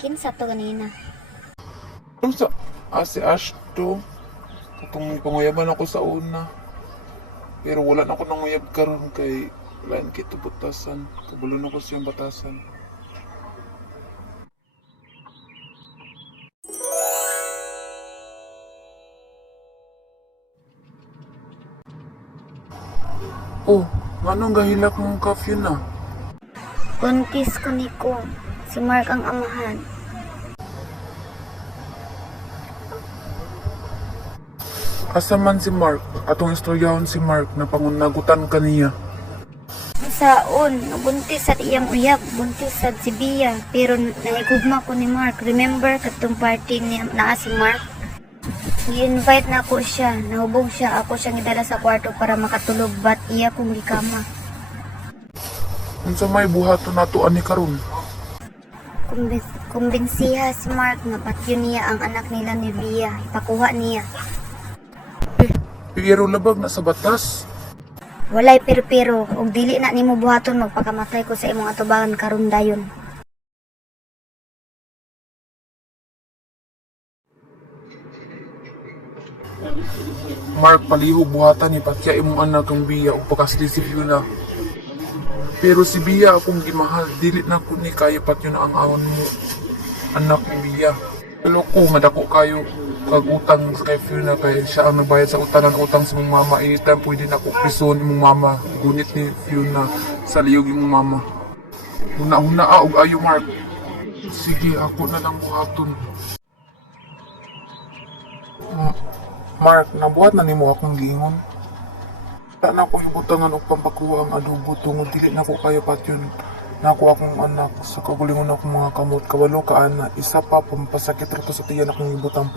Kinsa to ganina? Ano sa si Ash to? Katong panguyaban ako sa una. Pero wala na ako nanguyab karon kay wala na kito butasan. Kabulon ako siyang batasan. Oh, anong gahilak mong curfew na? Buntis ko ni ko. Si Mark ang amahan. Asa man si Mark? Atong istoryahon si Mark na pangunagutan kaniya. Saon, buntis sa iyang uyab, buntis sa si Bia. Pero naigugma ko ni Mark. Remember katong party ni naa si Mark? I-invite na ako siya. Nahubog siya. Ako siyang idala sa kwarto para makatulog. But iya kong gikama. Unsa may buhato nato ani karon? Kumbinsiha si Mark nga patyo niya ang anak nila ni Bia. Ipakuha niya. Pero labag na sa batas. Walay pero og dili na nimo buhaton magpakamatay ko sa imong atubangan karon dayon. Mark, palihog buhatan ni Patya imong anak ang Bia ug pagkaslisip yun na. Pero si Bia akong gimahal, dili na ko ni kaya Patyo na ang awan mo anak ni Bia. Pero ko madako kayo kag utang sa kay Fiona kay siya ang nagbayad sa utang sa imong mama. Anytime pwede na ko prison imong mama. Gunit ni Fiona sa liyog imong mama. Huna-huna og ayo Mark. Sige, ako na lang buhaton. Mark, nabuhat na nimo akong giingon. Wala na akong ibutangan og pampakuha ang adobo tungod dili na ko kaya Patyon. Nako akong anak sa kagulingon akong mga kamot kabalo ka ana isa pa pampasakit ra to sa tiyan akong ibutang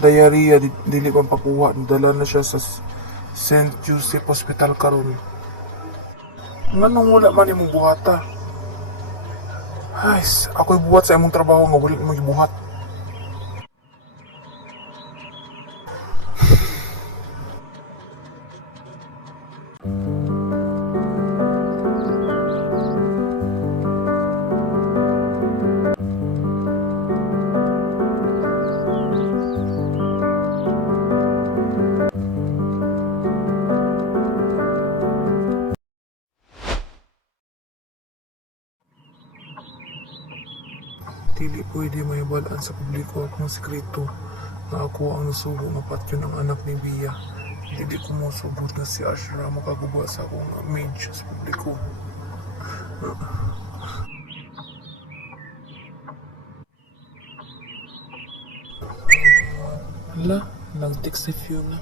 diarrhea dili pampakuha dala na siya sa St. Joseph Hospital karon. Nganong wala man imong buhata? Ay, ako'y buhat sa imong trabaho nga wala imong gibuhat. Dili pwede mahibalaan sa publiko akong sekreto na ako ang nasugo nga Patyon ang anak ni Bia. Dili ko mo subot nga si Ashra makaguba sa akong image sa publiko. Hala, nag-text si Fiona.